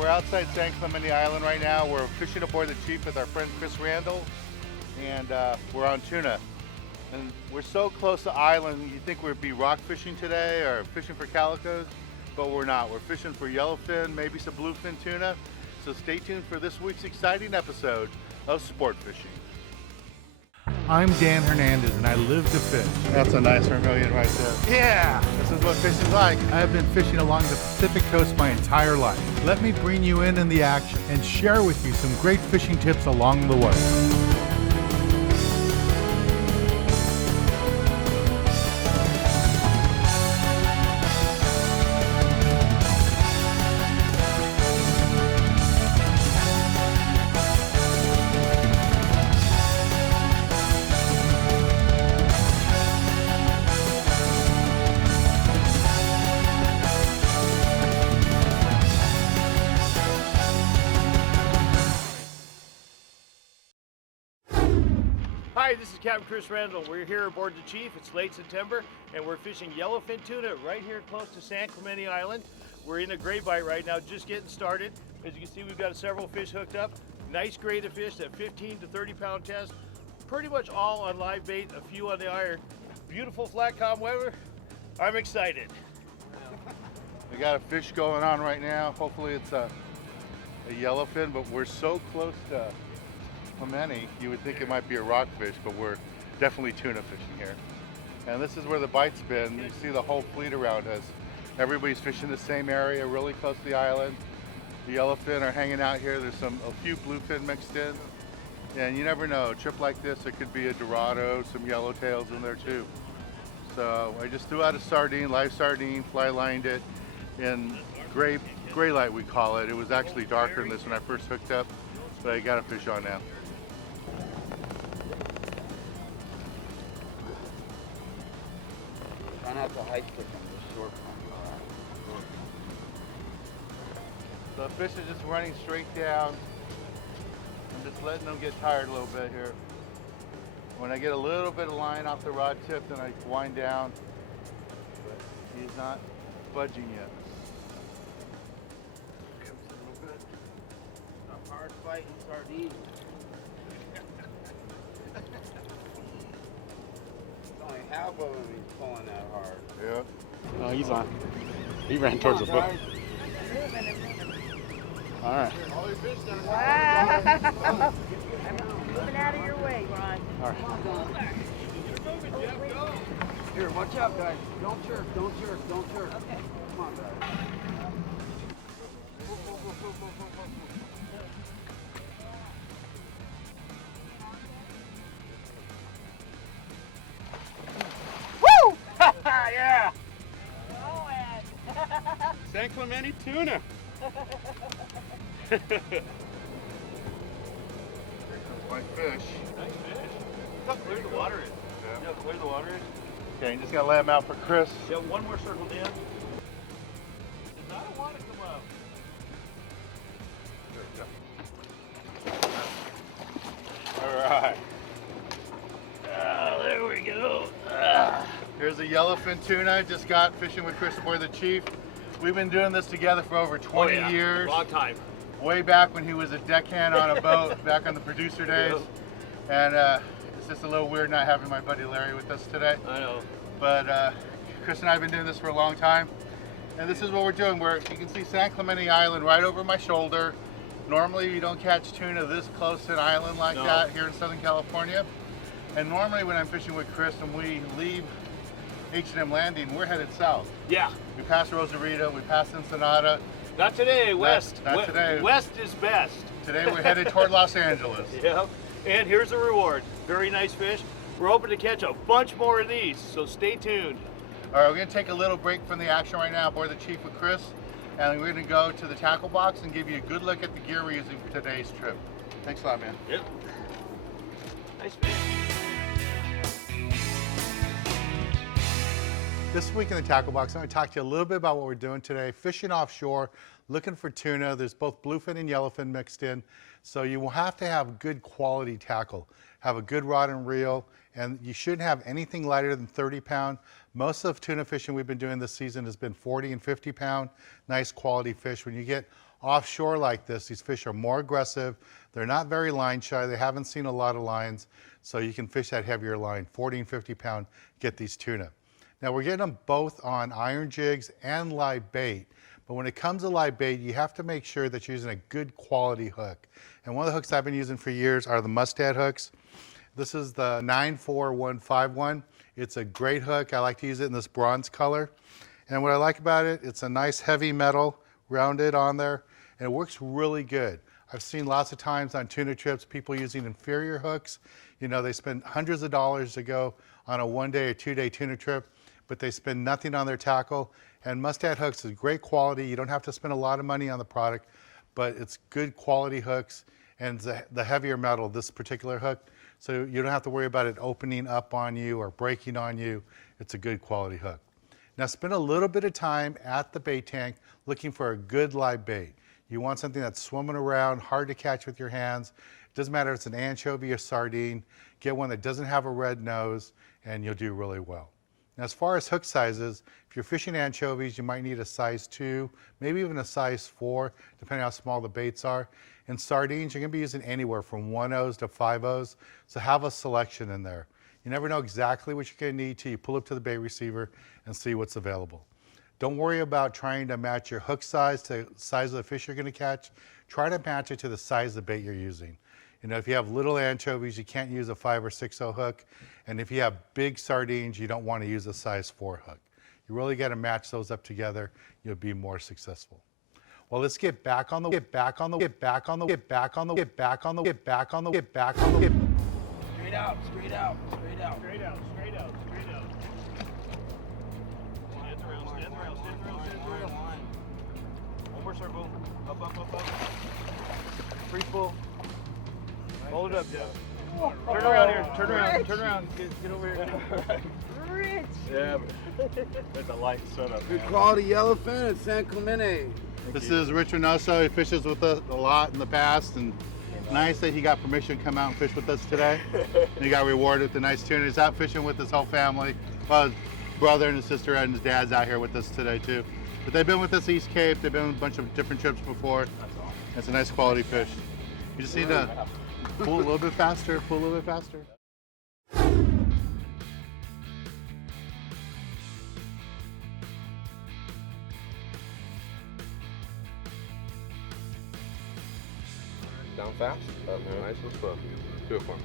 we're outside San Clemente Island right now. We're fishing aboard the Chief with our friend Chris Randall, and we're on tuna. And we're so close to island, you think we'd be rock fishing today or fishing for calicos, but we're not. We're fishing for yellowfin, maybe some bluefin tuna. So stay tuned for this week's exciting episode of Sport Fishing. I'm Dan Hernandez and I live to fish. That's a nice vermilion right there. Yeah! This is what fishing's like. I have been fishing along the Pacific coast my entire life. Let me bring you in the action and share with you some great fishing tips along the way. Hi, this is Captain Chris Randall. We're here aboard the Chief. It's late September, and we're fishing yellowfin tuna right here close to San Clemente Island. We're in a gray bite right now, just getting started. As you can see, we've got several fish hooked up. Nice grade of fish, that 15 to 30 pound test. Pretty much all on live bait, a few on the iron. Beautiful flat calm weather. I'm excited. We got a fish going on right now. Hopefully it's a yellowfin, but we're so close to Clemente, you would think it might be a rockfish, but we're definitely tuna fishing here. And this is where the bite's been. You see the whole fleet around us. Everybody's fishing the same area, really close to the island. The yellowfin are hanging out here. There's a few bluefin mixed in. And you never know, a trip like this, it could be a Dorado, some yellowtails in there too. So I just threw out a sardine, live sardine, fly lined it in gray light we call it. It was actually darker than this when I first hooked up, but I got a fish on now. Try not to hike with them, just short one. So the fish is just running straight down. I'm just letting them get tired a little bit here. When I get a little bit of line off the rod tip, then I wind down. But he's not budging yet. Comes a little bit. A hard fighting sardine. Only half of him he's pulling that hard. Yeah. Oh, he's on. He ran towards the boat. All right. Wow. I'm moving out of your way, Ron. All right. Here, watch out, guys. Don't jerk, don't jerk, don't jerk. Okay. Come on, guys. Woo! Yeah! San Clemente tuna. There comes my fish. Nice fish. Look how clear the water is. Yeah. You know how clear the water is? Okay, you just gotta lay them out for Chris. You have one more circled in. Does not want to come up. All right. There we go. Here's a yellowfin tuna I just got fishing with Chris aboard the Chief. We've been doing this together for over 20 years. Long time. Way back when he was a deckhand on a boat, back on the producer days. And it's just a little weird not having my buddy Larry with us today. I know. But Chris and I have been doing this for a long time. And this is what we're doing. You can see San Clemente Island right over my shoulder. Normally you don't catch tuna this close to an island like that here in Southern California. And normally when I'm fishing with Chris and we leave H&M Landing, we're headed south. Yeah. We pass Rosarito, we pass Ensenada. Not today, west. Not today. West is best. Today we're headed toward Los Angeles. Yeah. And here's the reward. Very nice fish. We're hoping to catch a bunch more of these, so stay tuned. All right, we're gonna take a little break from the action right now aboard the Chief with Chris, and we're gonna go to the tackle box and give you a good look at the gear we're using for today's trip. Thanks a lot, man. Yep. Nice fish. This week in the tackle box, I'm going to talk to you a little bit about what we're doing today. Fishing offshore, looking for tuna. There's both bluefin and yellowfin mixed in. So you will have to have good quality tackle. Have a good rod and reel, and you shouldn't have anything lighter than 30 pound. Most of tuna fishing we've been doing this season has been 40 and 50 pound. Nice quality fish. When you get Offshore like this, these fish are more aggressive. They're not very line shy. They haven't seen a lot of lines, so you can fish that heavier line, 40 and 50 pound, get these tuna. Now we're getting them both on iron jigs and live bait, but when it comes to live bait, you have to make sure that you're using a good quality hook. And one of the hooks I've been using for years are the Mustad hooks. This is the 94151. It's a great hook. I like to use it in this bronze color. And what I like about it, it's a nice heavy metal rounded on there, and it works really good. I've seen lots of times on tuna trips, people using inferior hooks. You know, they spend hundreds of dollars to go on a 1-day or 2-day tuna trip, but they spend nothing on their tackle. And Mustad hooks is great quality. You don't have to spend a lot of money on the product, but it's good quality hooks, and the heavier metal, this particular hook, so you don't have to worry about it opening up on you or breaking on you. It's a good quality hook. Now spend a little bit of time at the bait tank looking for a good live bait. You want something that's swimming around, hard to catch with your hands. It doesn't matter if it's an anchovy or sardine. Get one that doesn't have a red nose, and you'll do really well. Now, as far as hook sizes, if you're fishing anchovies, you might need a size 2, maybe even a size 4, depending on how small the baits are. In sardines, you're gonna be using anywhere from 1/0s to 5/0s, so have a selection in there. You never know exactly what you're gonna need till you pull up to the bait receiver and see what's available. Don't worry about trying to match your hook size to the size of the fish you're gonna catch. Try to match it to the size of the bait you're using. You know, if you have little anchovies, you can't use a 5 or 6/0 hook. And if you have big sardines, you don't want to use a size 4 hook. You really got to match those up together. You'll be more successful. Well, let's get back on the Straight out, straight out, straight out. Straight out, straight out, straight out. Stand the rail, stand the rail, stand the rail, stand the rail. One more circle. Up, up, up, up. Free pull. Hold it up, Jeff. Turn around here. Turn around. Turn around. Get over here. Rich. Yeah, but it's a light setup. Good man. quality yellowfin at San Clemente. This is Rich Reynoso. He fishes with us a lot in the past, and nice that he got permission to come out and fish with us today. And he got rewarded with a nice tuna. He's out fishing with his whole family. Well, his brother and his sister and his dad's out here with us today too. But they've been with us East Cape. They've been on a bunch of different trips before. That's awesome. It's a nice quality fish. You just need to pull a little bit faster, pull a little bit faster. Down fast. Up, nice and slow. Do it for me.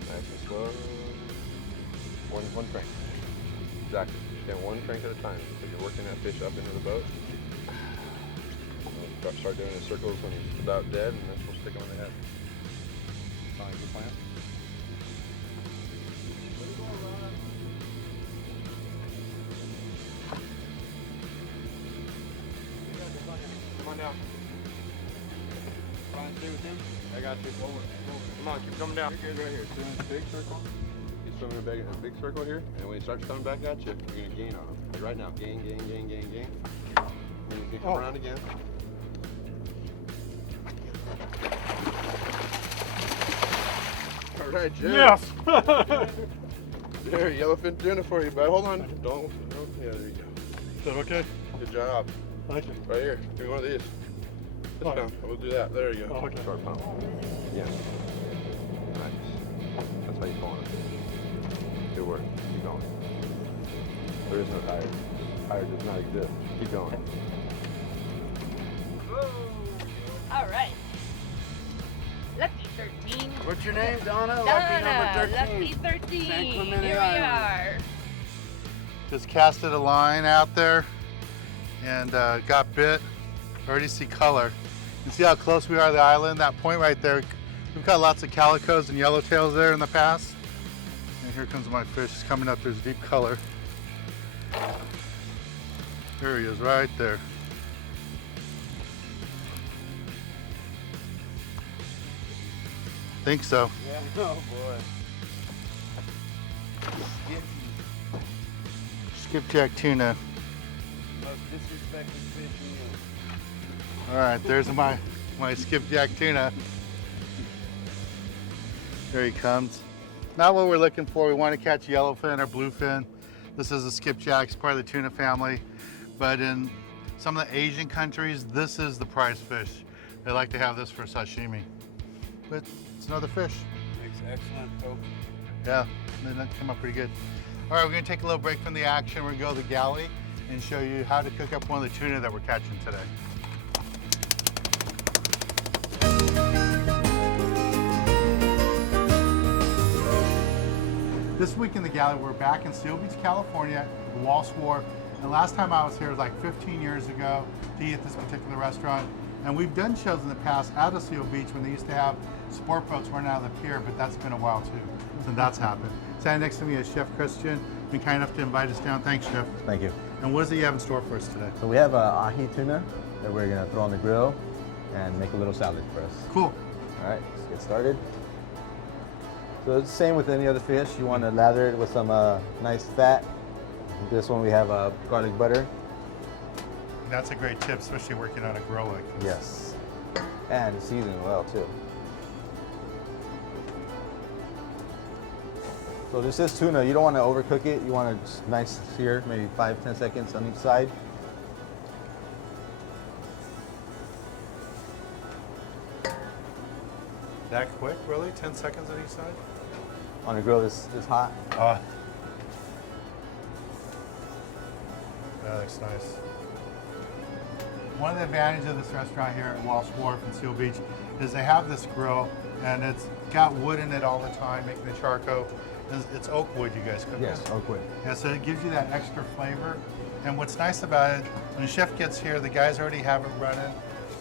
Nice and slow. One crank. Exactly. Just get one crank at a time. So you're working that fish up into the boat. Start doing the circles when he's about dead, and then we'll stick him on the head. Sound like a plan? Come on down. Stay with him. I got you. Come on, keep coming down. You're good right here. Swim in a big circle. You swim in a big circle here, and when he starts coming back at you, you're gonna gain on him. Like right now, gain. And you can come around again. All right, Jim. Yes. There, yellowfin tuna for you, bud. Hold on. Don't. Yeah, there you go. Is that okay? Good job. Thank you. Right here. Give me one of these. Sit Oh. down. We'll do that. There you go. Oh, okay. Short pump. Yeah. Nice. That's how you pull it. Good work. Keep going. There is no tire. Tire does not exist. Keep going. All right. Lucky 13. What's your name, Donna? Lucky Donna, number 13. Lucky 13. San Here Clemente we Island. are. Just casted a line out there and got bit. Already see color. You see how close we are to the island? That point right there. We've got lots of calicos and yellowtails there in the past. And here comes my fish. He's coming up. There's deep color. There he is, right there. Think so. Yeah. Oh boy. Skipjack tuna. Most disrespected fish in you. All right, there's my skipjack tuna. There he comes. Not what we're looking for. We want to catch yellowfin or bluefin. This is a skipjack. It's part of the tuna family. But in some of the Asian countries, this is the prize fish. They like to have this for sashimi. But it's another fish. Makes excellent coke. Yeah, and that came out pretty good. All right, we're gonna take a little break from the action. We're gonna go to the galley and show you how to cook up one of the tuna that we're catching today. This week in the galley, we're back in Seal Beach, California, the Walsh Wharf. And last time I was here was like 15 years ago to eat at this particular restaurant. And we've done shows in the past out of Seal Beach when they used to have sport boats running out of the pier, but that's been a while too, since that's happened. Standing next to me is Chef Christian. Been kind enough to invite us down. Thanks, Chef. Thank you. And what is it you have in store for us today? So we have ahi tuna that we're gonna throw on the grill and make a little salad for us. Cool. All right, let's get started. So it's the same with any other fish. You want to lather it with some nice fat. This one we have garlic butter. That's a great tip, especially working on a grill like this. Yes. And it's seasoned well too. So this is tuna. You don't want to overcook it. You want it just nice sear, maybe 5-10 seconds on each side. That quick, really? 10 seconds on each side? On the grill, it's hot. That looks nice. One of the advantages of this restaurant here at Walsh Wharf in Seal Beach is they have this grill and it's got wood in it all the time, making the charcoal. It's oak wood you guys cook Yes, with. oak wood. Yeah, so it gives you that extra flavor. And what's nice about it, when the chef gets here, the guys already have it running.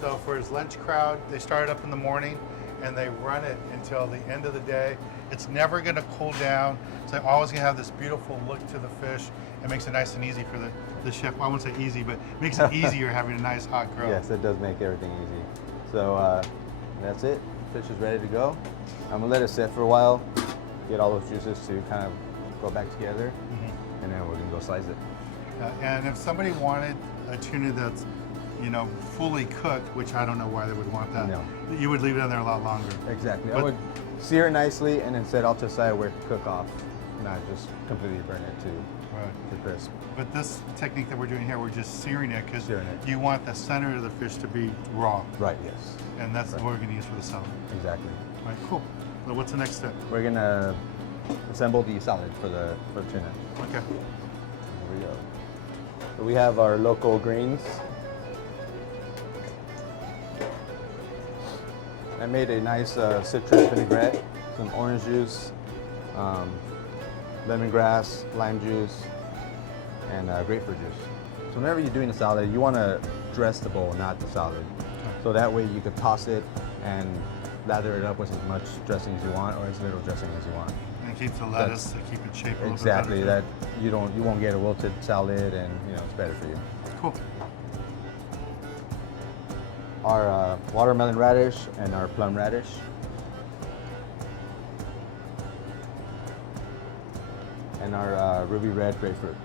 So for his lunch crowd, they start it up in the morning and they run it until the end of the day. It's never gonna cool down. So they're always gonna have this beautiful look to the fish. It makes it nice and easy for the chef. Well, I won't say easy, but it makes it easier having a nice hot grill. Yes, it does make everything easy. So that's it. Fish is ready to go. I'm gonna let it set for a while, get all those juices to kind of go back together, and then we're gonna go slice it. And if somebody wanted a tuna that's, you know, fully cooked, which I don't know why they would want that, No. you would leave it in there a lot longer. Exactly. I But- would sear it nicely and then set off to the side where it can cook off, not just completely burn it to crisp. But this technique that we're doing here, we're just searing it because Searing it. you want the center of the fish to be raw. Right, yes. And that's Right. what we're going to use for the salad. Exactly. All right, cool. So what's the next step? We're gonna assemble the salad for the tuna. Okay. Here we go. So we have our local greens. I made a nice citrus vinaigrette, some orange juice, lemongrass, lime juice, and grapefruit juice. So whenever you're doing a salad, you want to dress the bowl, not the salad. So that way you could toss it and lather it up with as much dressing as you want or as little dressing as you want. And it keeps the lettuce to keep it shaped a little Exactly. bit better. That you won't get a wilted salad, and it's better for you. Cool. Our watermelon radish and our plum radish. And our ruby red grapefruit.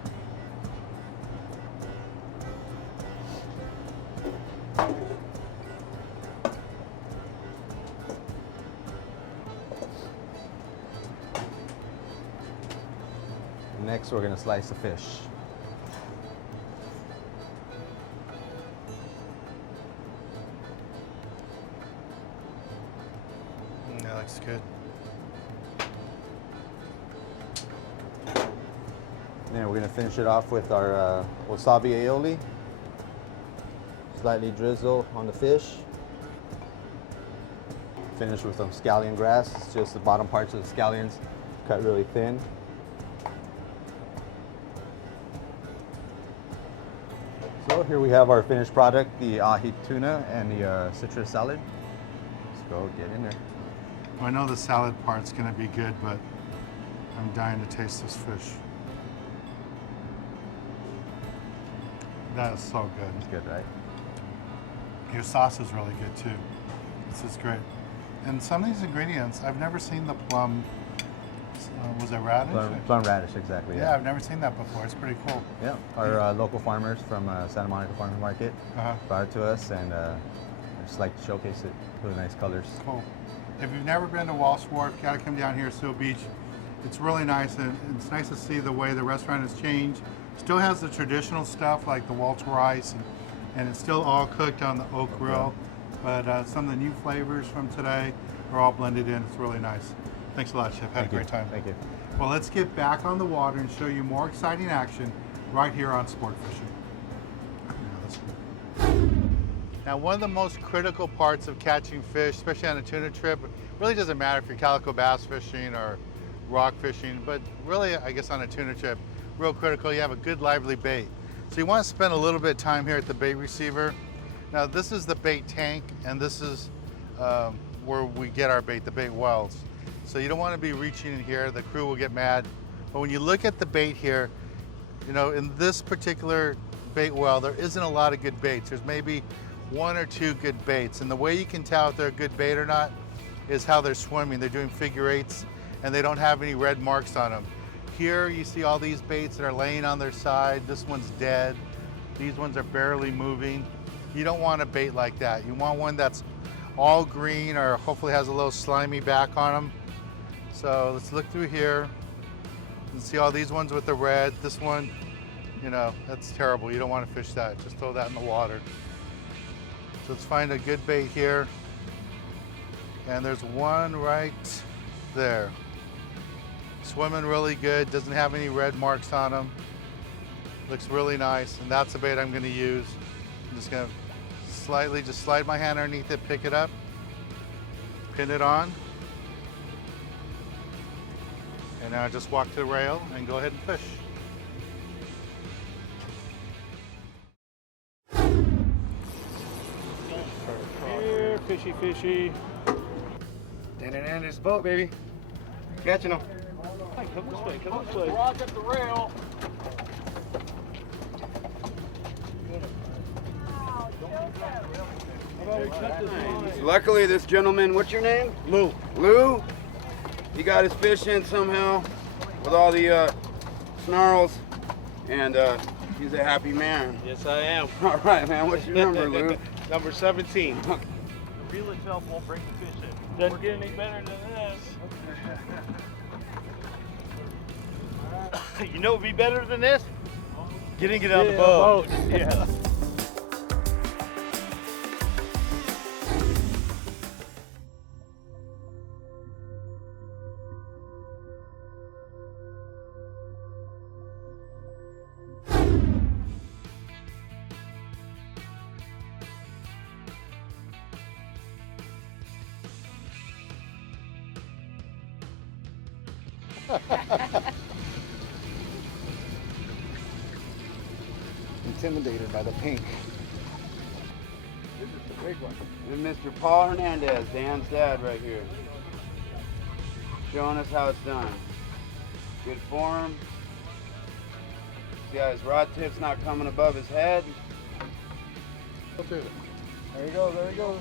Next, we're going to slice the fish. That looks good. And we're going to finish it off with our wasabi aioli. Slightly drizzle on the fish. Finish with some scallion grass. It's just the bottom parts of the scallions cut really thin. So here we have our finished product, the ahi tuna and the citrus salad. Let's go get in there. I know the salad part's going to be good, but I'm dying to taste this fish. That is so good. It's good, right? Your sauce is really good too. This is great. And some of these ingredients, I've never seen the plum. Was it radish? Plum radish, exactly. Yeah, I've never seen that before. It's pretty cool. Yeah, our local farmers from Santa Monica Farmers Market brought it to us, and I just like to showcase it. Really nice colors. Cool. If you've never been to Walsh Wharf, you gotta come down here to Seal Beach. It's really nice, and it's nice to see the way the restaurant has changed. Still has the traditional stuff like the Waltz rice and it's still all cooked on the oak grill. But some of the new flavors from today are all blended in. It's really nice. Thanks a lot, Chef. Had a great time. Thank you. Well, let's get back on the water and show you more exciting action right here on Sport Fishing. Now, one of the most critical parts of catching fish, especially on a tuna trip, it really doesn't matter if you're calico bass fishing or rock fishing, but really, I guess on a tuna trip, real critical, you have a good lively bait. So you want to spend a little bit of time here at the bait receiver. Now, this is the bait tank, and this is where we get our bait, the bait wells. So you don't want to be reaching in here, the crew will get mad. But when you look at the bait here, you know, in this particular bait well, there isn't a lot of good baits. There's maybe 1 or 2 good baits. And the way you can tell if they're a good bait or not is how they're swimming. They're doing figure eights and they don't have any red marks on them. Here you see all these baits that are laying on their side. This one's dead. These ones are barely moving. You don't want a bait like that. You want one that's all green or hopefully has a little slimy back on them. So let's look through here and see all these ones with the red. This one, you know, that's terrible. You don't want to fish that. Just throw that in the water. So let's find a good bait here. And there's one right there. Swimming really good, doesn't have any red marks on them. Looks really nice, and that's the bait I'm gonna use. I'm just gonna slightly, just slide my hand underneath it, pick it up, pin it on. And now just walk to the rail and go ahead and fish. Here, fishy, fishy. Hernandez boat, baby. Catching them. Hey, come this way, come this way. Rock at the rail. Luckily, this gentleman, what's your name? Lou. Lou. He got his fish in somehow with all the snarls, and he's a happy man. Yes, I am. All right, man. What's your number, Lou? Number 17. The reel itself won't bring the fish in. Doesn't get any better than this. You know what would be better than this? Getting it on the boat. Yeah. Intimidated by the pink. This is the big one. And Mr. Paul Hernandez, Dan's dad right here. Showing us how it's done. Good form. See how his rod tip's not coming above his head. There you go, there you go.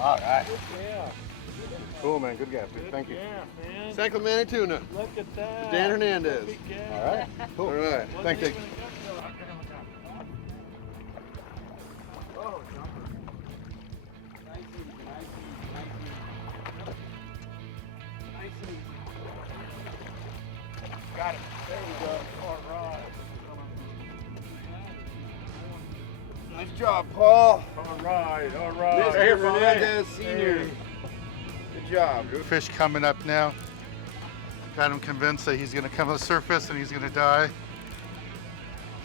All right. Yeah. Cool, man. Good guess, dude. Thank you. Yeah, man. San Clemente Tuna. Look at that. Dan Hernandez. Big cat. All right. Cool. All right. Thank you. Got it. There we go. All right. Nice job, Paul. All right. All right. Mr. Hernandez Sr. Good job. Fish coming up now. Got him convinced that he's gonna come to the surface and he's gonna die.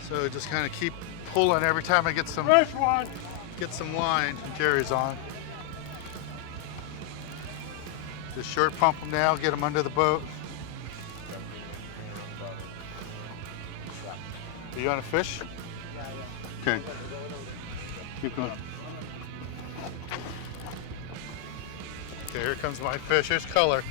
So just kind of keep pulling every time I get some Fresh one. line and Jerry's on. Just short pump him now, get him under the boat. Are you on a fish? Okay. Keep going. Okay, here comes my fish. Here's color.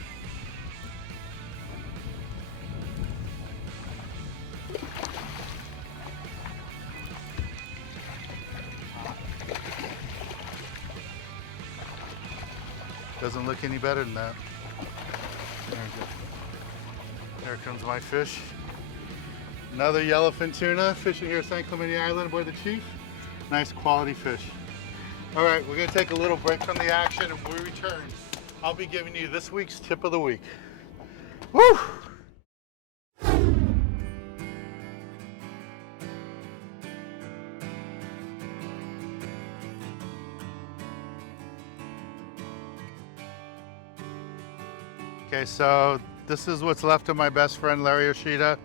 Doesn't look any better than that. There comes my fish. Another yellowfin tuna fishing here at San Clemente Island aboard the Chief. Nice quality fish. All right, we're gonna take a little break from the action, and when we return, I'll be giving you this week's tip of the week. Woo! Okay, so this is what's left of my best friend Larry Yoshida,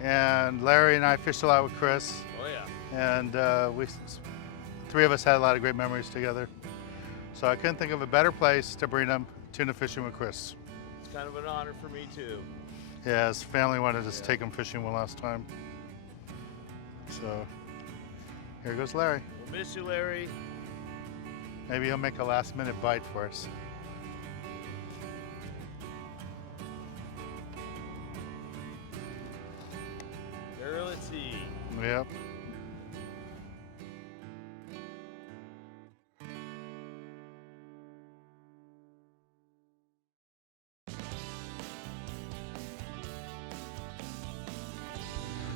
and Larry and I fished a lot with Chris, Oh yeah. and three of us had a lot of great memories together. So I couldn't think of a better place to bring him tuna fishing with Chris. It's kind of an honor for me too. Yeah, his family wanted us to take him fishing one last time. So here goes Larry. We'll miss you, Larry. Maybe he'll make a last minute bite for us. Girl at sea. Yep.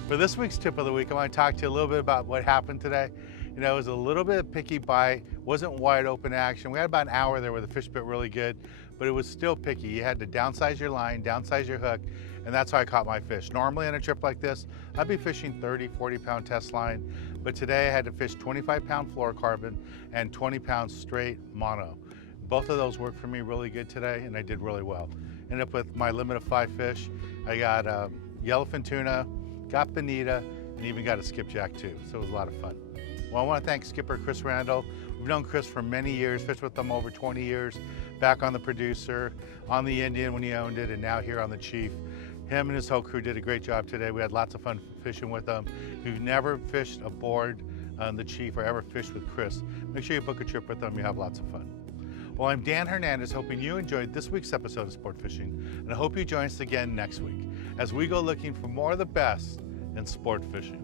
For this week's tip of the week, I want to talk to you a little bit about what happened today. You know, it was a little bit of picky bite, wasn't wide open action. We had about an hour there where the fish bit really good, but it was still picky. You had to downsize your line, downsize your hook, and that's how I caught my fish. Normally on a trip like this, I'd be fishing 30, 40 pound test line, but today I had to fish 25 pound fluorocarbon and 20 pounds straight mono. Both of those worked for me really good today, and I did really well. Ended up with my limit of 5 fish. I got yellowfin tuna, got bonita, and even got a skipjack too, so it was a lot of fun. Well, I want to thank Skipper Chris Randall. We've known Chris for many years, fished with him over 20 years, back on the Producer, on the Indian when he owned it, and now here on the Chief. Him and his whole crew did a great job today. We had lots of fun fishing with them. If you've never fished aboard on the Chief or ever fished with Chris, make sure you book a trip with them. You have lots of fun. Well, I'm Dan Hernandez, hoping you enjoyed this week's episode of Sport Fishing, and I hope you join us again next week as we go looking for more of the best in sport fishing.